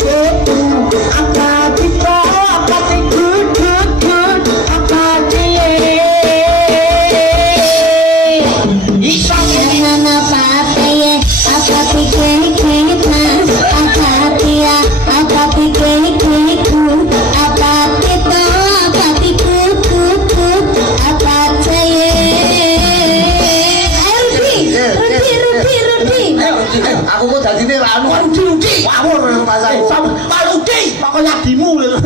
เธอดูอาการ pasar Pak Rudi Pokoknya dimu lho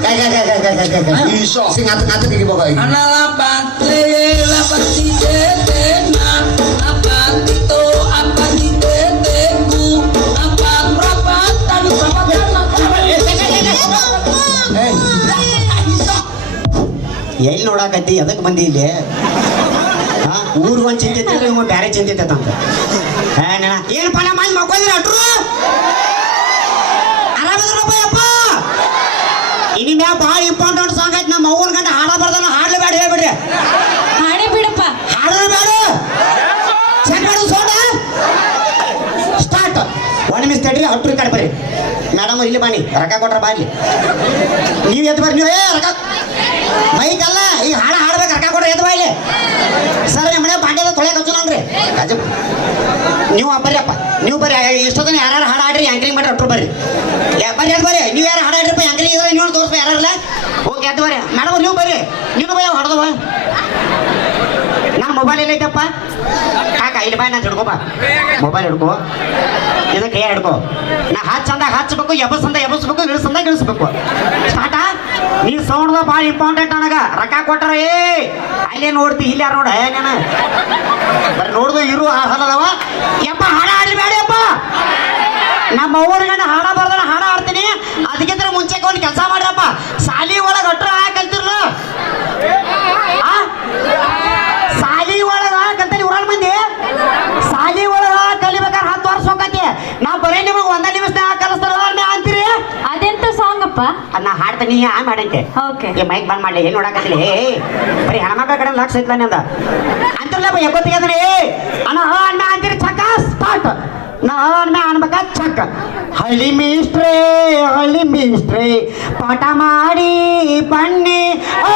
kayak kayak kayak kayak kayak kayak iso sing ngatur-ngatur iki pokoke Ana lapat le lapat di tetena apa itu apa di teteku apa perapatan eh ಎಲ್ಲಿ ನೋಡಾಕತ್ತಿ ಎದಕ್ಕೆ ಬಂದಿ ಇಲ್ಲಿ ಹಾ ಊರ್ ಒಂದ್ ಚಿಂತೆ ಇದ್ರೆ ಇವ ಬ್ಯಾರೆ ಚಿಂತೆ ಅಂತ ಏನಪ್ಪ ನಮ್ಮ ಮನೆ ಮಕ್ಕೊಂದ್ರೆ ಅಟ್ರು ಮ್ಯಾ ಭಾಳ ಇಂಪಾರ್ಟೆಂಟ್ ಸಾಂಗ್ ಐತಿ. ನಮ್ಮ ಅವ್ವನ ಗಂಡ ಹಾಡ ಬರ್ದಲ್ಲ ಹಾಡ್ಲಿ ಬೇಡ ಹೇಳ್ಬಿಡ್ರಿ. ಹಾಡೇ ಬಿಡಪ್ಪ. ಹಾಡೋದು ಬೇಡ ಚೆಕ್ ಮಾಡು ಸೋಡ ಸ್ಟಾರ್ಟ್ ಒಣ ಮಿಸ್ ತಡ್ರಿ ಈ ಕಡೆ ಬರ್ರಿ. ಮೇಡಮ್ ಇಲ್ಲಿ ಬನ್ನಿ. ರೊಕ್ಕ ಕೊಟ್ರ ಬಾ ಇಲ್ಲಿ. ನೀವು ಎದ್ದು ಬರ್ರಿ ನೀವು ಏ ರೊಕ್ಕ. ಮೈಕ್ ಅಲ್ಲ ಈ ಹಾಡು ಹಾಡ್ಬೇಕು ರೊಕ್ಕ ಕೊಟ್ರೆ ಎದ್ದು ಬಾ ಇಲ್ಲಿ. ಸರ್ ನಿಮ್ಮ ಮನೆ ತೊಳೆ ತೊಳೆಯಕ್ಕೆ ಹಚ್ಚೋಣನ್ರಿ ಅಜ್ಜ ನೀವು ಬರ್ರಿ ಅಪ್ಪ. ನೀವು ಬರ್ರಿ ಇಷ್ಟೊತ್ತನ ಯಾರು ಹಾಡು ಹಾಡ್ರಿ ಆಂಕರಿಂಗ್ ಮಾಡ್ರಿ ಅಟ್ರು ಬರ್ರಿ. ಯಾ ಬರ್ರಿ ಎದ್ದು ಬರ್ರಿ. ನೀವು ಯಾರು ಹಾಡು ತೋರಿಸ್ಪ ಅದು ಬರ್ರಿ. ಮೇಡಮ್, ನೀವು ಬರ್ರಿ. ನೀನು ಬಯ ಹೊಡೆದವ ನಾನು ಮೊಬೈಲ್ ಎಲ್ಲ ಐತಪ್ಪ? ಕಾಕ ಇಲ್ಲಿ ಬಾಯ್ ನಾನು ಹಿಡ್ಕೊಬ ಮೊಬೈಲ್ ಹಿಡ್ಕೋ. ಇದು ಕೈ ಹಿಡ್ಕೋ? ನಾ ಹಚ್ಚ ಅಂದಾಗ ಹಚ್ಚಬೇಕು ಎಬಸಂದ ಎಬಸ್ಬೇಕು ಇಳಿಸಂದಾಗ ಇಳಿಸ್ಬೇಕು. ಸ್ಟಾರ್ಟ ನೀ ಸೌಂಡ್ದ ಭಾಳ ಇಂಪಾರ್ಟೆಂಟ್ ನನಗ. ರೊಕ್ಕ ಕೊಟ್ರ, ಏ, ಅಲ್ಲೇ ನೋಡ್ತಿ, ಇಲ್ಲಿ ಯಾರು ನೋಡ? ನಾನು. ಬರೀ ನೋಡ್ದು ಇರು ಹಲದವ ಯಪ್ಪ, ಹಾಡ ಆಡ್ಲಿ ಬೇಡಪ್ಪ ನಮ್ಮ ಅವ್ವರ್ಗಂಡ ಗಂಡ ಹಾಡ ಬರ್ದಾನ, ಹಾಡ ಆಡ್ತೀನಿ ಅದಕ್ಕಿಂತ ಮುಂಚೆ ಒಂದು ಕೆಲಸ ಮಾಡ್ರಪ್ಪ ಸಾಲಿ ಒಳಗೆ ಅಟ್ರ ಹಾಕಲ್ತಿರ್ಲ ಆ ಸಾಲಿ ಒಳಗ ಕಲ್ತಲ್ಲಿ ಊರಾಳ ಮಂದಿ ಸಾಲಿ ಒಳಗ ಕಲಿಬೇಕಾದ್ರೆ ಹತ್ತು ವರ್ಷ ಹೋಗತಿ ನಾ ಬರೀ ನಿಮಗೆ ಒಂದ ನಿಮಿಷದಾಗ ಕಲಿಸ್ತಾರ ಅಂತೀರಿ ಅಪ್ಪ? ಅದ್ ನಾ ಹಾಡ್ತೀನಿ ಆ ಮಾಡಂತೆ. ಓಕೆ. ಈ ಮೈಕ್ ಬಂದ್ ಮಾಡ್ಲಿ ಏನ್ ನೋಡಕತ್ತಿಲ್ಲ ಏ ಬರೀ ಹೆಣ್ಮಕ್ಳ ಕಡೆ ಲಕ್ಷ ಐತ್ಲ ನಿಂದ ಅಂತಿರ್ಲಪ್ಪ ಗೊತ್ತಿಗೆ ಅಂದ್ರೆ ಅಣ್ಣ ಅಣ್ಣ ಅಂತೀರಿ ಚಕ್ಕ ಸ್ಟಾರ್ಟ್ ನಾ ಅಣ್ಣ ಅನ್ಬೇಕ ಚಕ್ಕ. ಹಳ್ಳಿ ಮೀಸ್ಟ್ರೇ ಹಳ್ಳಿ ಮೀಸ್ಟ್ರೇ ಪಾಠ ಮಾಡಿ ಬನ್ನಿ. ಆ!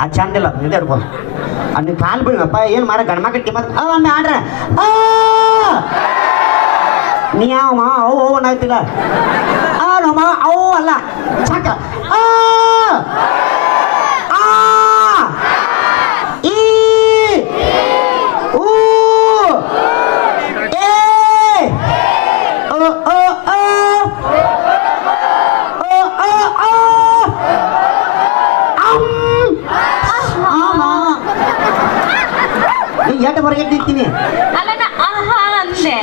ಅದು ಚಂದಿಲ್ಲ ಇದು ಹಿಡ್ಕೊ. ಅಲ್ಲಿ ಕಾಲು ಬೀಳಪ್ಪ ಏನು ಮಾರ ಗಂಡ್ಮಕ್ಳ ಕಿಮ್ಮತ್. ಅವ ಆಡ್ರ. ಆ! ನೀ ಯಾವ ಮಾ ಅವು ಅವು ಅನ್ನತ್ತಿಲ್ಲ ಆ ನಮ್ಮ ಅವು ಅಲ್ಲ ಸಾಕ ಆ ಆ ಈ ಊ ಏ ಅ ಅ ಅ ಅ ಅ ಅ ಅಂ ಆಹಾ ನೀ ಎಟ್ಟು ಬರ್ಗೆಟ್ಟಿರ್ತೀನಿ ಅಲ್ಲ ನಾ ಆಹಾ ಅಂದೆ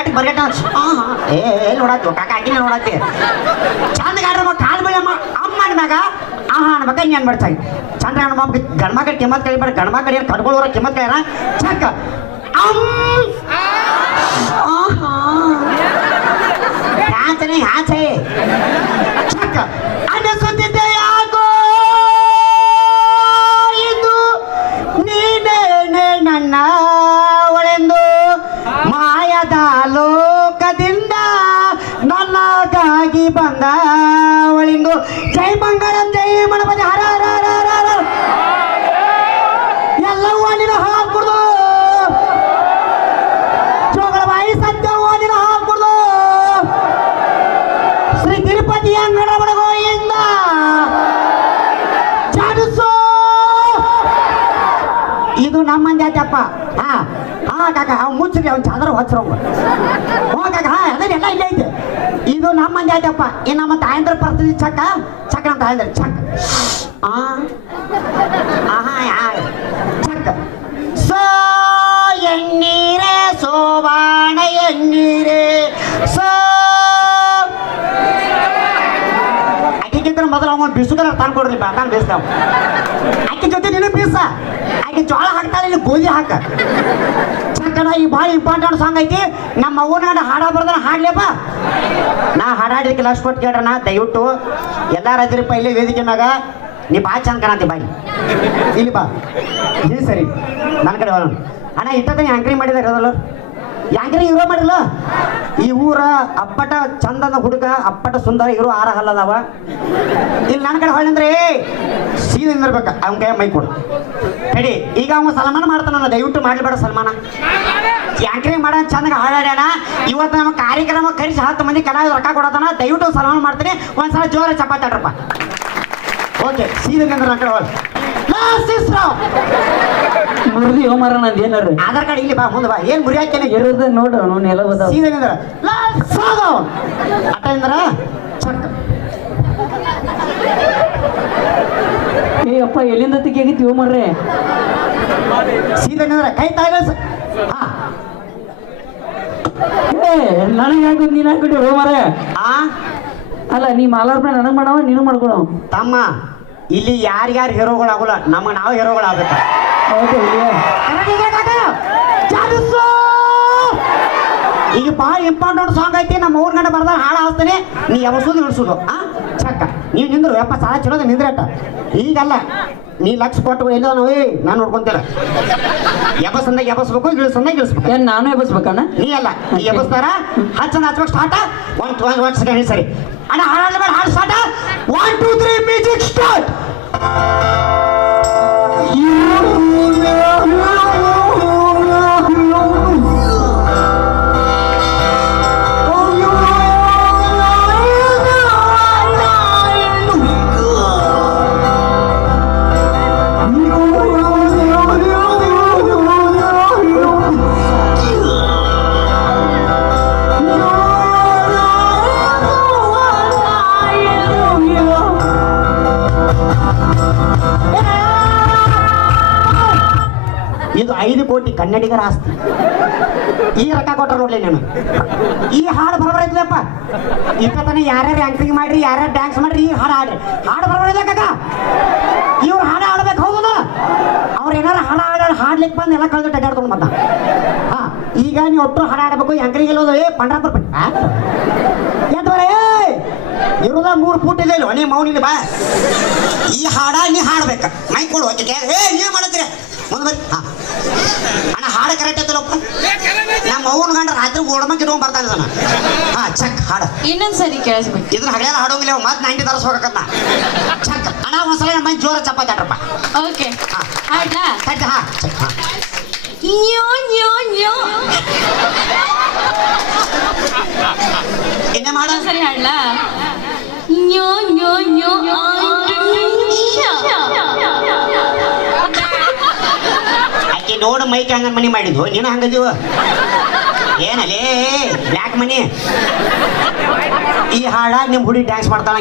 ನೀ ಅನ್ಬೇಡ ಅವ್ನು ಜಾಟಿಗೆ ಬರ್ಗೆಟ್ಟ ಏ ಎಲ್ಲಿ ನೋಡತ್ತಿ ಕಾಕ ಹಾಕಿನ ನೋಡತ್ತಿ ಚಂದ ಗಾಡ್ರ ಕಾಲು ಬೀಳಮ್ಮ ಅಮ್ಮ ಅಂದಾಗ ಆಹಾ ಅನ್ಬೇಕ ಹಿಂಗೆ ಅನ್ಬಿಡ್ತಾಯಿ ಚಂದ್ರ ಅನ್ಬೇಕು ಗಂಡ್ಮಕ್ಳ ಕಿಮ್ಮತ್ ಕಳಿಬೇಡ ಗಂಡ್ಮಕ್ಳ ಏನು ಕಡ್ಕೊಳ್ಳೋರ ಕಿಮ್ಮತ್ ಕೈರ ಚಕ್ಕ ಅಮ್! ಆಹಾ. ಹ್ಯಾಚನೆ ಹ್ಯಾಚೆ ಶ್ರೀ ತಿರುಪತಿ ಅಂಗಡ ಬಡಗೋಯಿಂದ ಜಾಡಿಸೋ ಇದು ನಮ್ಮ ಮಂದಿ ಆಯ್ತಪ್ಪ ಹಾ ಹಾ, ಕಾಕ ಅವ್ ಮುಚ್ಚ್ರಿ, ಅವ್ನು ಚಾದ್ರ ಹೊಚ್ರವ್ ಹೋ ಕಾಕ, ಹಾ ಅದನ್ನೆಲ್ಲ ಇಲ್ಲ ಐತೆ. ಇದು ನಮ್ಮ ಆಯ್ತಪ್ಪ ಈ ನಮ್ಮ ತಾಯಂದ್ರ ಬರ್ತದೆ ಚಕ್ಕ? ಚಕ್ಕ ಅಂತ ತಾಯಂದ್ರ ಚಕ್ ಆ? ಆಹಾ ಚಕ್ ಸೋ ಎಣ್ಣೀರೇ ಸೋವಾಣ ಎಣ್ಣೀರೇ. ಸೋ ತಾನು ಬಿಸುಗರ ತಂದು ಕೊಡ್ರಿ ಬಾಂಡ್ ಬೇಯಿಸ್ತಾವ ಆಕೆ ಜೊತೆ ನೀನು ಬೀಸ. ಆಕೆ ಜೋಳ ಹಾಕ್ತಾಳೆ, ಇಲ್ಲಿ ಗೋಧಿ ಹಾಕ. ಚಕ್ಕನ ಈ ಭಾಳ ಇಂಪಾರ್ಟೆಂಟ್ ಸಾಂಗ್ ಐತಿ. ನಮ್ಮ ಅವ್ವನ ಹಾಡ ಬರ್ದಾನ ಹಾಡ್ಲೇಪ ನಾ ಹಾಡಾಡಿದಕ್ಕೆ ಲಕ್ಷ ಕೊಟ್ಟು ಕೇಳ್ರ ನಾ, ದಯವಿಟ್ಟು ಎಲ್ಲ ಅದಿರಪ್ಪ ಪೈಲೆ ವೇದಿಕೆ ಮ್ಯಾಗ ನೀ ಭಾಳ ಚಂದ ಕಾಣತಿ ಬಾಯಿ ಇಲ್ಲಿ. ಬಾ. ಸರಿ. ನನ್ನ ಕಡೆ ಬರೋಣ ಅಣ್ಣ ಇಟ್ಟದ ಆಂಕರಿಂಗ್ ಮಾಡಿದಾರೆ ಅದಲ್ಲ ಯಾಕ್ರಿ ಇರೋ ಮಾಡಿಲ್ಲ ಈ ಊರ ಅಪ್ಪಟ ಚಂದನ ಹುಡುಗ, ಅಪ್ಪಟ ಸುಂದರ ಇರೋ ಆರ ಹಲ್ಲದವ ಇಲ್ಲಿ ನನ್ನ ಕಡೆ ಹೊಳ್ಳಿ ಅಂದ್ರೆ ಸೀದಾ ನಿಂದಿರ್ಬೇಕ. ಅವನ ಕೈ ಮೈ ಕೊಡು. ಹೇಳಿ ಈಗ ಅವ ಸಲ್ಮಾನ ಮಾಡ್ತಾನ ದಯವಿಟ್ಟು ಮಾಡ್ಲಿಬೇಡ ಸಲ್ಮಾನ ಯಾಕ್ರಿ ಮಾಡ ಚಂದ ಹಾಡಾಡ್ಯಾನ? ಇವತ್ತು ನಮ್ಮ ಕಾರ್ಯಕ್ರಮ ಕರೆಸಿ ಹತ್ತು ಮಂದಿ ಕಲಾವಿದ ರೊಕ್ಕ ಕೊಡತಾನ. ದಯವಿಟ್ಟು ಸಲಮಾನ ಮಾಡ್ತೀನಿ. ಒಂದ್ಸಲ ಜೋರ ಚಪಾತಾಡ್ರಪ್ಪ ಓಕೆ, ಸೀದ ನಿಂದ್ರ ನನ್ನ ಕಡೆ ಹೊಳ್ಳಿ ಮುರಿದಿ ಹೋಮರ ನಂದು ಏನಾರ? ಆಧಾರ್ ಕಾರ್ಡ್ ಇಲ್ಲಿ ಬಾ ಮುಂದೆ ಬಾ. ಏನ್ ಗುರಿ ಹಾಕ್ಯಾನ ಇರೋದು ನೋಡು ಅವ್ನು ಎಲ್ಲ ಬದಾವ ಸೀದಾ ನಿಂದ್ರ. ಸಾಗೋ ಅಟ್ಟ ನಿಂದ್ರ? ಚಕ್ ಏ ಅಪ್ಪ ಎಲ್ಲಿಂದ ತೆಗಿಯಾಗಿತ್ತು ಹೋಮರ್ರೆ ಸೀದಾ ನಿಂದ್ರ. ಕೈ ತಾಯಿಲ್ಲ ಹಾ. ಏ ನನಗೆ ಯಾಕೆ ನೀನು ಹಾಕ್ಬಿಟ್ಟು ಹೋಮರ ಆ? ಅಲ್ಲ ನೀ ಮಾಲಾರ್ಪಣೆ ನನಗೆ ಮಾಡವ ನೀನು ಮಾಡ್ಕೊಳವ? ತಮ್ಮ ಇಲ್ಲಿ ಯಾರ್ಯಾರು ಹೀರೋಗಳಾಗಲ್ಲ ನಮಗೆ ನಾವು ಹೀರೋಗಳಾಗಬೇಕು. ಈಗ ಭಾಳ ಇಂಪಾರ್ಟೆಂಟ್ ಸಾಂಗ್ ಐತಿ ನಮ್ಮ ಊರ್ ಗಂಟೆ ಬರ್ದ ಹಾಡು ಹಾಸ್ತಾನೆ ನೀ ಯಾವಸೋದು ಇಳಿಸೋದು ಆ? ಚಕ್ಕ ನೀವು ನಿಂದ್ರು ಯಪ್ಪ ಸಾಲ ಚಲೋದ ನಿಂದ್ರಟ. ಈಗಲ್ಲ ನೀ ಲಕ್ಷ ಕೊಟ್ಟು ಎಲ್ಲ ನೋವಿ? ನಾನು ನೋಡ್ಕೊಂತೀರ ಎಬಸಂದಾಗ ಎಬಸ್ಬೇಕು ಇಳಿಸಂದಾಗ ಇಳಿಸ್ಬೇಕು. ಏನ್ ನಾನು ಎಬಸ್ಬೇಕಣ್ಣ? ನೀ ಅಲ್ಲ ನೀ ಎಬಸ್ತಾರ? ಹಚ್ಚಂದ ಹಚ್ಬೇಕು start one one one second ಸರಿ. ಅಣ್ಣ ಹಾಡಲ್ಲ ಹಾಡು start one two three music start ಐದು ಕೋಟಿ ಕನ್ನಡಿಗರ ಆಸ್ತಿ. ಈ ರೊಕ್ಕ ಕೊಟ್ಟ ನೋಡ್ಲಿ ನಾನು. ಈ ಹಾಡು ಬರಬರೈತಿಲ್ಲಪ್ಪ ಇಪ್ಪತ್ತನೇ ಯಾರ್ಯಾರು ಆಂಕರಿಂಗ್ ಮಾಡ್ರಿ, ಯಾರ್ಯಾರು ಡ್ಯಾನ್ಸ್ ಮಾಡ್ರಿ, ಈ ಹಾಡು ಹಾಡ್ರಿ. ಹಾಡು ಬರಬರೈತಿಲ್ಲ ಕಾಕ. ಇವ್ರು ಹಾಡು ಹಾಡ್ಬೇಕು ಹೌದಲ್ಲ ಅವ್ರು ಏನಾರು ಹಾಡು ಹಾಡ ಹಾಡ್ಲಿಕ್ಕೆ ಬಂದು ಎಲ್ಲ ಕಳೆದು ಅಡ್ಡಾಡ್ಕೊಂಡು ಬಂದ. ಈಗ ನೀವು ಒಟ್ಟು ಹಾಡು ಹಾಡಬೇಕು ಆಂಕರಿಂಗ್ ಎಲ್ಲೋದು, ಏ, ಪಂಡ್ರಾಪುರ ಪಟ್ಟಿ. ಏ ಇರುದ ಮೂರು ಫೂಟ್ ಇದೆ ನೀ ಮೌನಿಲ್ಲ ಬಾ. ಈ ಹಾಡ ನೀ ಹಾಡ್ಬೇಕು. ಮೈ ಕೊಡು, ಏ, ನೀವ್ ಮಾಡತ್ತೀರಿ. ಮುಂದೆ ಬರ್ರಿ. ಹಾ. ಅಣ್ಣ ಹಾಡ ಕರೆಕ್ಟ್ ಐತಲ್ಲಪ್ಪ ನಮ್ಮ ಅವ್ವನ ಗಂಡ ರಾತ್ರಿ ಓಡಮಕ್ಕೆ ಇಟ್ಕೊಂಡ್ ಬರ್ತಾನೆ ಇದನ್ನ ಹಾ ಚಕ್ ಹಾಡ. ಇನ್ನೊಂದ್ಸರಿ ಕೇಳಿಸ್ಬೇಕು ಇದನ್ನ ಹಗಲೆಲ್ಲ ಹಾಡೋಂಗಿಲ್ಲ ಮತ್ತೆ ನೈಂಟಿ ತರಸ್ ಹೋಗಕತ್ನ. ಚಕ್ ಅಣ್ಣ ಒಂದ್ಸಲ ನಮ್ಮ ಮನೆ ಜೋರ ಚಪಾತಿ ಆಡ್ರಪ್ಪ ಓಕೆ. ಹಾ. ಹಾಡ್ಲಾ? ಕಟ್ಟ ಹಾ ಚಕ್ ಹಾ. ನ್ಯೋ ನ್ಯೋ ನ್ಯೋ. ಇನ್ನೇ ಮಾಡ? ಸರಿ ಹಾಡ್ಲಾ? ನ್ಯೋ ನ್ಯೋ ನ್ಯೋ. ಆಕೆ ನೋಡು ಮೈಕ್ ಹಂಗ ಮನಿ ಮಾಡಿದ್ವು. ನೀನು ಹಂಗದೀವ ಏನಲೇ? ಬ್ಲ್ಯಾಕ್ ಮನಿ ಈ ಹಾಡ ನಿಮ್ಮ ಹುಡಿ ಡ್ಯಾನ್ಸ್ ಮಾಡ್ತಾಳ